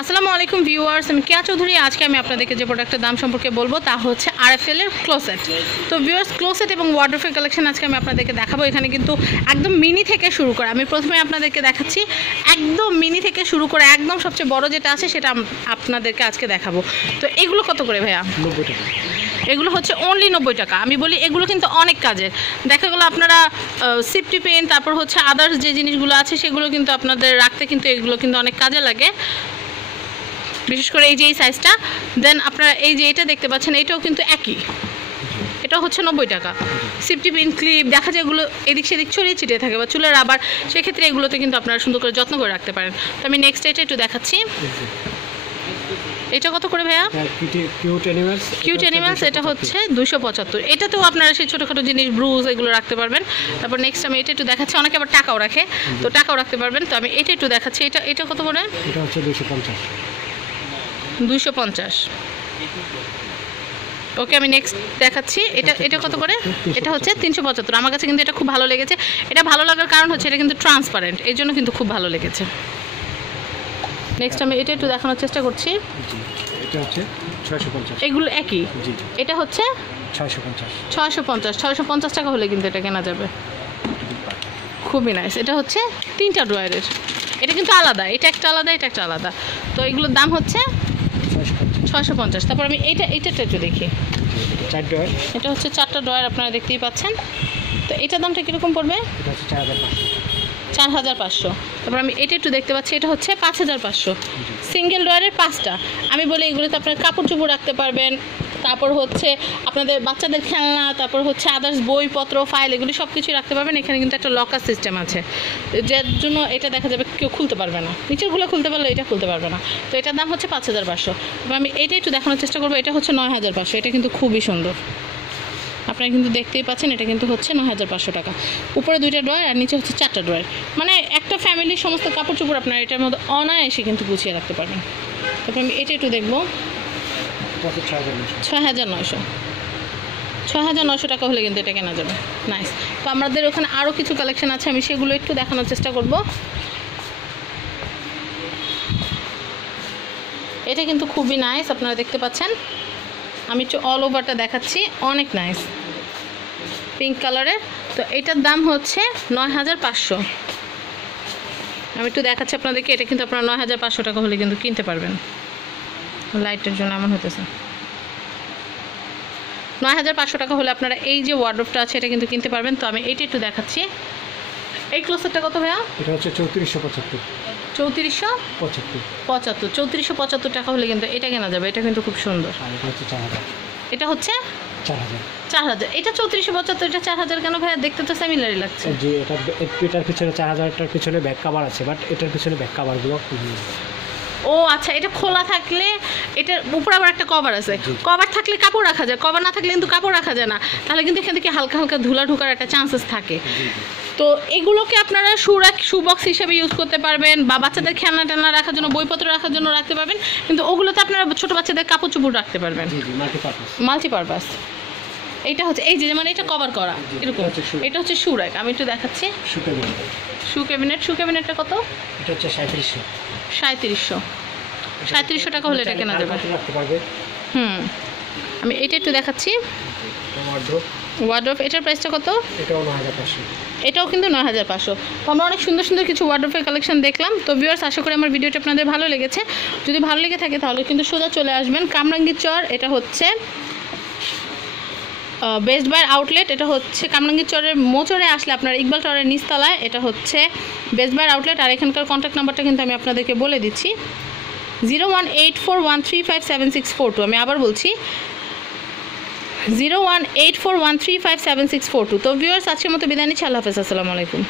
আসসালামু আলাইকুম ভিউয়ার্স, আমি কেয়া চৌধুরী। আজকে আমি আপনাদেরকে যে প্রোডাক্টের দাম সম্পর্কে বলবো তা হচ্ছে RFL এর ক্লোসেট। তো ভিউয়ার্স, ক্লোসেট এবং ওয়ার্ডরোবের কালেকশন আজকে আমি আপনাদেরকে দেখাবো। এখানে কিন্তু একদম মিনি থেকে শুরু করে, আমি প্রথমে আপনাদেরকে দেখাচ্ছি একদম মিনি থেকে শুরু করে একদম সবচেয়ে বড় যেটা আছে সেটা আপনাদেরকে আজকে দেখাবো। তো এগুলো কত করে ভাইয়া? 90 টাকা। এগুলো হচ্ছে অনলি 90 টাকা। আমি বলি এগুলো কিন্তু অনেক কাজের। দেখা গেলো আপনারা সেফটি পেন, তারপর হচ্ছে আদার্স যে জিনিসগুলো আছে সেগুলো কিন্তু আপনাদের রাখতে কিন্তু এগুলো কিন্তু অনেক কাজে লাগে, বিশেষ করে এই যে এই সাইজটা। দেন আপনারা এই যে এটা দেখতে পাচ্ছেন, এটাও কিন্তু একই, এটা হচ্ছে 90 টাকা। সেফটি পিন, ক্লিপ, দেখা যায় এগুলো এদিক সেদিক ছড়িয়ে ছিটিয়ে থাকে বা চুলের রাবার, সেক্ষেত্রে এগুলোতে কিন্তু আপনারা সুন্দর করে যত্ন করে রাখতে পারেন। তো আমি নেক্সট এটা একটু দেখাচ্ছি। এটা কত করে ভাইয়া? কিউট অ্যানিমালস এটা হচ্ছে 275। এটাতেও আপনারা সেই ছোটোখাটো জিনিস, ব্রুজ, এগুলো রাখতে পারবেন। তারপর নেক্সট আমি এটা একটু দেখাচ্ছি। অনেকে আবার টাকাও রাখে, তো টাকাও রাখতে পারবেন। তো আমি এটা একটু দেখাচ্ছি। এটা কত করে? এটা হচ্ছে 250। 250। ওকে, আমি নেক্সট দেখাচ্ছি। এটা কত করে? এটা হচ্ছে 375। আমার কাছে কিন্তু এটা খুব ভালো লেগেছে। এটা ভালো লাগার কারণ হচ্ছে এটা কিন্তু ট্রান্সপারেন্ট, এই জন্য কিন্তু খুব ভালো লেগেছে। নেক্সট আমি এটা একটু দেখানোর চেষ্টা করছি। এটা হচ্ছে 650। এগুলো একই। জি। এটা হচ্ছে 650। 650 টাকা হলে কিন্তু এটা কেনা যাবে। খুবই নাইস। এটা হচ্ছে 3টা ড্রয়ারের। এটা কিন্তু আলাদা, এটা একটা আলাদা, এটা একটা আলাদা। তো এগুলোর দাম হচ্ছে 650। তারপর আমি এটা একটু দেখি। 4 ড্রয়ার। এটা হচ্ছে 4টা ড্রয়ার, আপনারা দেখতেই পাচ্ছেন। তো এটার দামটা কীরকম পড়বে? এটা হচ্ছে 4500। 4500। তারপর আমি এটা একটু দেখতে পাচ্ছি, এটা হচ্ছে 5500। সিঙ্গেল ড্রয়ারের 5টা। আমি বলি এগুলোতে আপনারা কাপড় চোপড় রাখতে পারবেন, তারপর হচ্ছে আপনাদের বাচ্চাদের খেলনা, তারপর হচ্ছে আদার্স বইপত্র, ফাইল, এগুলি সব কিছুই রাখতে পারবেন। এখানে কিন্তু একটা লকার সিস্টেম আছে, যার জন্য এটা দেখা যাবে কেউ খুলতে পারবে না। নিচেরগুলো খুলতে পারলে এটা খুলতে পারবে না। তো এটার দাম হচ্ছে 5500। এবার আমি এটা একটু দেখানোর চেষ্টা করবো। এটা হচ্ছে 9500। এটা কিন্তু খুবই সুন্দর, আপনারা কিন্তু দেখতেই পাচ্ছেন। এটা কিন্তু হচ্ছে 9500 টাকা। উপরে 2টা ড্রয়ার আর নিচে হচ্ছে 4টা ড্রয়ার। মানে একটা ফ্যামিলির সমস্ত কাপড় চোপড় আপনারা এটার মধ্যে অনায়াসে কিন্তু গুছিয়ে রাখতে পারবেন। তারপর আমি এটা একটু দেখবো। 6900। 6900 টাকা হলে কিন্তু এটা কেনা যাবে। নাইস। তো আমাদের ওখানে আরও কিছু কালেকশন আছে, আমি সেগুলো একটু দেখানোর চেষ্টা করব। এটা কিন্তু খুবই নাইস, আপনারা দেখতে পাচ্ছেন। আমি একটু অল ওভারটা দেখাচ্ছি, অনেক নাইস, পিঙ্ক কালারের। তো এটার দাম হচ্ছে 9500। আমি একটু দেখাচ্ছি আপনাদেরকে। এটা কিন্তু আপনারা 9500 টাকা হলে কিন্তু কিনতে পারবেন। লাইটের জন্য এমন হতেছে। 9500 টাকা হলে আপনারা এই যে ওয়ার্ডরোবটা আছে এটা কিন্তু কিনতে পারবেন। তো আমি এইটা একটু দেখাচ্ছি। এই ক্লোসেটটা কত ভাইয়া? এটা হচ্ছে 3475। 3475। 3475 টাকা হলে কিন্তু এটা কেনা যাবে। এটা কিন্তু খুব সুন্দর। আর এটা হচ্ছে 4000। এটা হচ্ছে 4000। 4000। এটা 3475, এটা 4000 কেন ভাইয়া? দেখতে তো সিমিলারই লাগছে। জি, এটার পিছনে 4000 টার পিছনে ব্যাক কভার আছে, বাট এটার পিছনে ব্যাক কভারগুলো খুবই। ও আচ্ছা, এটা খোলা থাকলে এটার উপরে আবার একটা কভার আছে। কভার থাকলে কাপড় রাখা যায়, কভার না থাকলে কিন্তু কাপড় রাখা যায় না। তাহলে কিন্তু এখান থেকে হালকা হালকা ধুলা ঢোকার একটা চান্সেস থাকে। তো এগুলোকে আপনারা শু বক্স হিসেবে ইউজ করতে পারবেন, বা বাচ্চাদের খেলনা টেলনা রাখার জন্য, বইপত্র রাখার জন্য রাখতে পারবেন। কিন্তু ওগুলোতে আপনারা ছোটো বাচ্চাদের কাপড় চোপড় রাখতে পারবেন। মাল্টিপারপাস। এইটা হচ্ছে এই যে, মানে এটা কভার করা এরকম। এটা হচ্ছে শু র্যাক। আমি একটু দেখাচ্ছি। শু ক্যাবিনেটটা কত? এটা হচ্ছে 3700। 3700 টাকা হলে এটা কেনা যাবে। আমি এটা একটু দেখাচ্ছি। ওয়ার্ডরোব, এটার প্রাইসটা কত? এটাও 9500। এটাও কিন্তু 9500। তো আমরা অনেক সুন্দর সুন্দর কিছু ওয়ার্ডরোবের কালেকশন দেখলাম। তো ভিউয়ার্স, আশা করি আমার ভিডিওটা আপনাদের ভালো লেগেছে। যদি ভালো লেগে থাকে তাহলে কিন্তু সোজা চলে আসবেন কামরাঙ্গীর চর। এটা হচ্ছে বেস্ট বাইয়ের আউটলেট। এটা হচ্ছে কামরাঙ্গীর চরের মোচরে আসলে আপনার ইকবাল টাওয়ারের নিচতলায়। এটা হচ্ছে বেস্ট বাইয়ের আউটলেট। আর এখানকার কন্ট্যাক্ট নাম্বারটা কিন্তু আমি আপনাদেরকে বলে দিচ্ছি, 0184135764 আমি আবার বলছি, 0184135764। তো ভিউয়ার্স, আজকের মতো বিদায় নিচ্ছি। আল্লাহ হাফেজ, আসসালামু আলাইকুম।